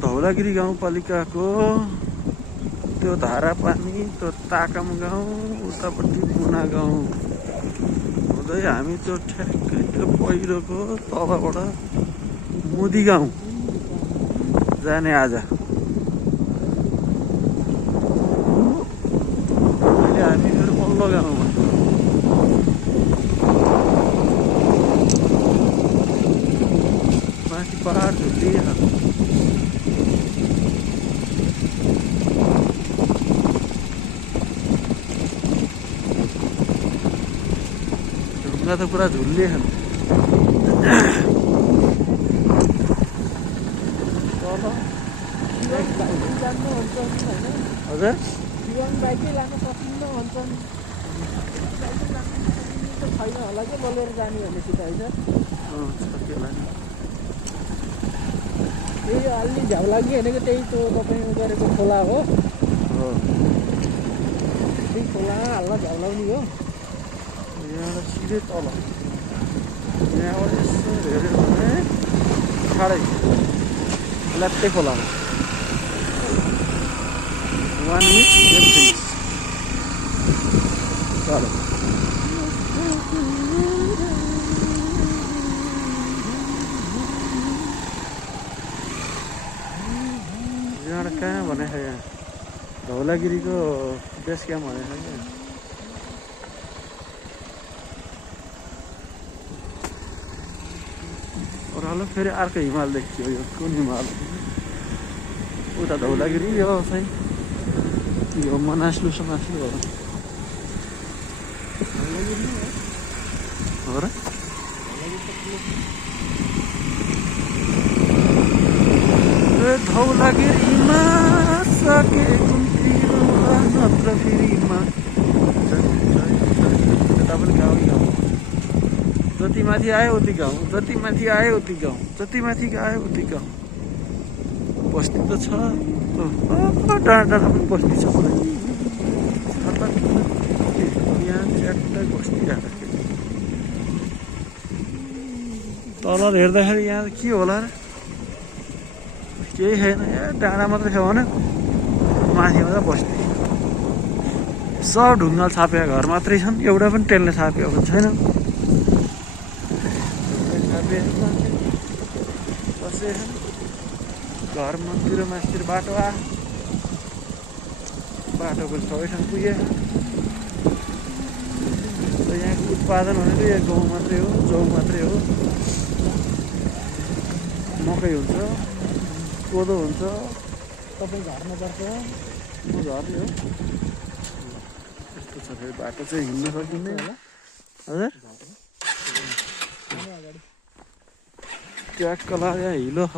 धौलागिरी गाउँपालिकाको त्यो धारापानी, त्यो ताकम गाउँ, उतापट्टि मुना गाउँ हुँदै हामी त्यो ठ्याक्कै त्यो पहिरोको तलबाट मुदी गाउँ जाने आज। अहिले हामी फेरि पल्लो गाउँमा माथि पहाड झुलिएको ढुङ्गा त पुरा झुलिएको हजुर जीवन बाइकै लानु सकिन्न भन्छन्। छैन होला कि बोलेर जाने भनेपछि त होइन। त्यही अलि झ्याउ लागि भनेको त्यही त्यो तपाईँ गरेको खोला हो। त्यही खोला हल्ला झ्याउ लाउने हो। यहाँबाट सिधै तल यहाँबाट यसो हेऱ्यो भने ठाडै ल्याप्टै खोला हो। 1 minute then finish. चलो यहाँबाट कहाँ भनेको यहाँ धौलागिरीको बेस क्याम्प भनेको क्या। ओह्रालो फेरि अर्को हिमाल देखियो। यो कुन हिमाल? उता धौलागिरी यो चाहिँ यो मनास्लु समास्लु हो र धौलागिरीमा सके कुन्तिरमा नत्र फेरिमा यता पनि गाउँै गाउँ। जति माथि आयो उति गाउँ, जति माथि आयो उति गाउँ, जति माथि आयो उति गाउँ। बस्ती त छ, डाँडा डाँडा पनि बस्ती छ। यहाँ च्याट्टै बस्ती राख्दाखेरि तल हेर्दाखेरि यहाँ के होला र? केही छैन, यहाँ डाँडा मात्रै छ भने माथि मात्र बस्ती। सब ढुङ्गा छापेका घर मात्रै छन्, एउटा पनि टेलले छापेको छैन। बसेछन् घर मन्दिर मास्तिर बाटो आ बाटो पनि सबै ठाउँ पुगे। यहाँको उत्पादन भनेको यो गहुँ मात्रै हो, जौ मात्रै हो। मकै हुन्छ, कोदो हुन्छ। तपाईँ झर्नुपर्छ। म झर्ने हो। यस्तो छ फेरि बाटो चाहिँ हिँड्न सकिँदैन होला। हजुर ट्याक्क लाग्यो हिलो छ।